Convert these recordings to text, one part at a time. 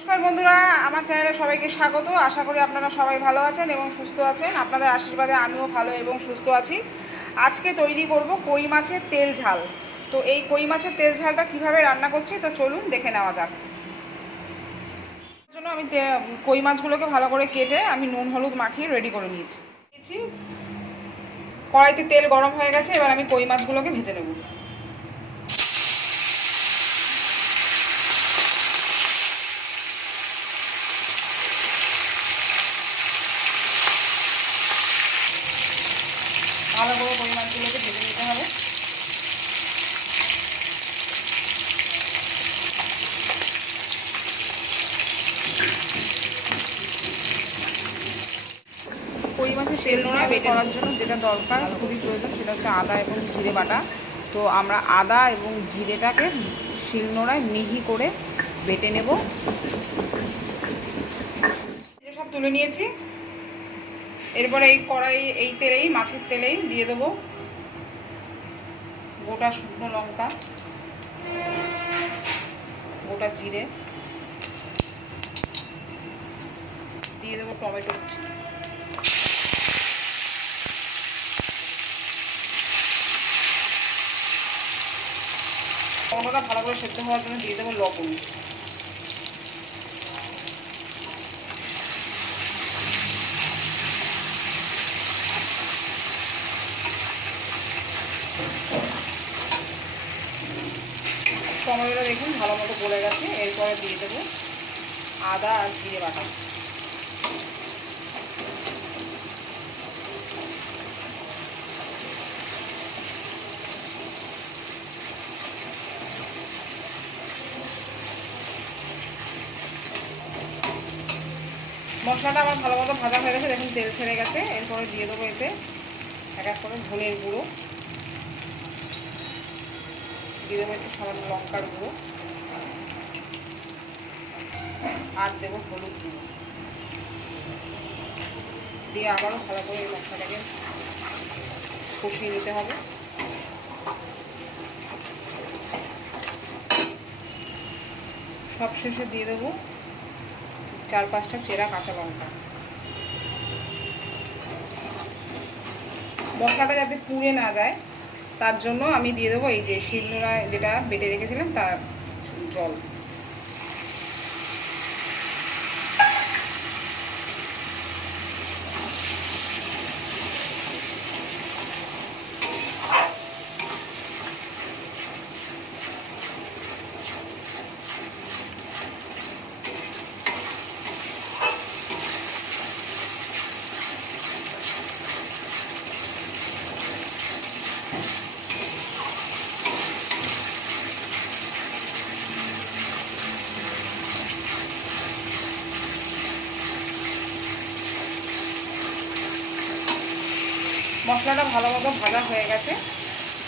নমস্কার বন্ধুরা, আমার চ্যানেলে সবাইকে স্বাগত। আশা করি আপনারা সবাই ভালো আছেন এবং সুস্থ আছেন। আপনাদের আশীর্বাদে আমিও ভালো এবং সুস্থ আছি। আজকে তৈরি করব কই মাছের তেল ঝাল। তো এই কই মাছের তেল ঝালটা কীভাবে রান্না করছি তো চলুন দেখে নেওয়া যাক। তার জন্য আমি কই মাছগুলোকে ভালো করে কেটে আমি নুন হলুদ মাখিয়ে রেডি করে নিয়েছি। কড়াইতে তেল গরম হয়ে গেছে, এবার আমি কই মাছগুলোকে ভেজে নেব। ভালো করে কই মাছগুলোকে ভেজে নিতে হবে। কই মাছের তেল নোড়া বেটে করার জন্য যেটা দরকার খুবই প্রয়োজন সেটা হচ্ছে আদা এবং জিরে বাটা। তো আমরা আদা এবং জিরেটাকে শিলনোড়ায় মিহি করে বেটে নেব। সব তুলে নিয়েছি। এরপরে এই তেলেই মাছের তেলেই দিয়ে দেবো গোটা শুকনো লঙ্কা, গোটা জিরে, দিয়ে দেবো টমেটো। টমেটোটা ভালো করে সেদ্ধ হওয়ার জন্য দিয়ে দেবো লবণ। টমেটোটা দেখুন ভালো মতো গলে গেছে। এরপরে দিয়ে দেবো আদা আর জিরে বাটা। মশলাটা আমার ভালো মতো ভাজা হয়ে গেছে, দেখুন তেল ছেড়ে গেছে। এরপরে দিয়ে দেবো এতে এক এক করে ধনের গুঁড়ো, দিয়ে দেবো একটু সামান্য লঙ্কার গুঁড়ো, আর দেবো হলুদ গুঁড়ো। দিয়ে আবারও ভালো করে এই মশলাটাকে কষিয়ে নিতে হবে। সবশেষে দিয়ে দেবো 4-5টা চেরা কাঁচা লঙ্কা। মশলাটা যাতে পুড়ে না যায় তার জন্য আমি দিয়ে দেবো এই যে শিলনোড়ায় যেটা বেটে রেখেছিলাম তার জল। মশলাটা ভালো মতো ভাজা হয়ে গেছে,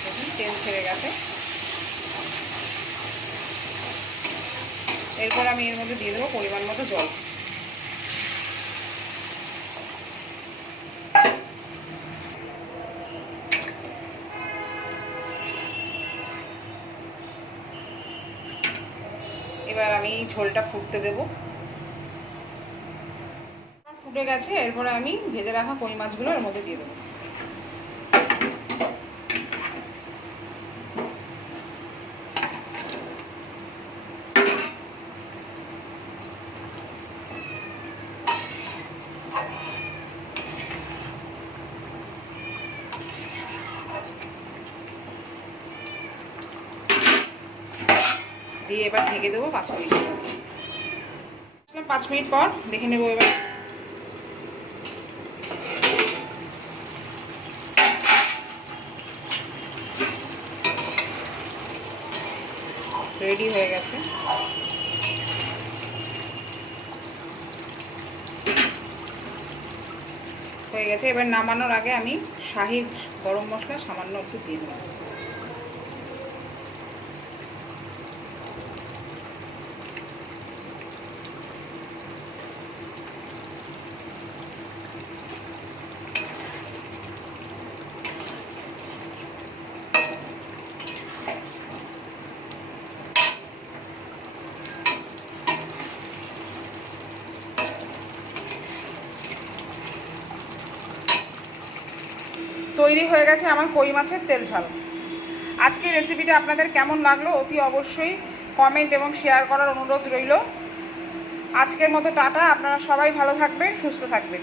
দেখুন তেল ছেড়ে গেছে। এরপর আমি এর মধ্যে দিয়ে দেবো পরিমাণ মতো জল। এবার আমি ঝোলটা ফুটতে দেব। ফুটে গেছে, এরপরে আমি ভেজে রাখা কই মাছগুলো এর মধ্যে দিয়ে দেবো। দিয়ে এবার ঢেকে দেবো 5 মিনিট। 5 মিনিট পর দেখে নেবো। এবার রেডি হয়ে গেছে। এবার নামানোর আগে আমি শাহি গরম মশলা সামান্য একটু দিয়ে দেবো। তৈরি হয়ে গেছে আমার কই মাছের তেল ঝাল। আজকের রেসিপিটা আপনাদের কেমন লাগলো অতি অবশ্যই কমেন্ট এবং শেয়ার করার অনুরোধ রইল। আজকের মতো টাটা, আপনারা সবাই ভালো থাকবেন, সুস্থ থাকবেন।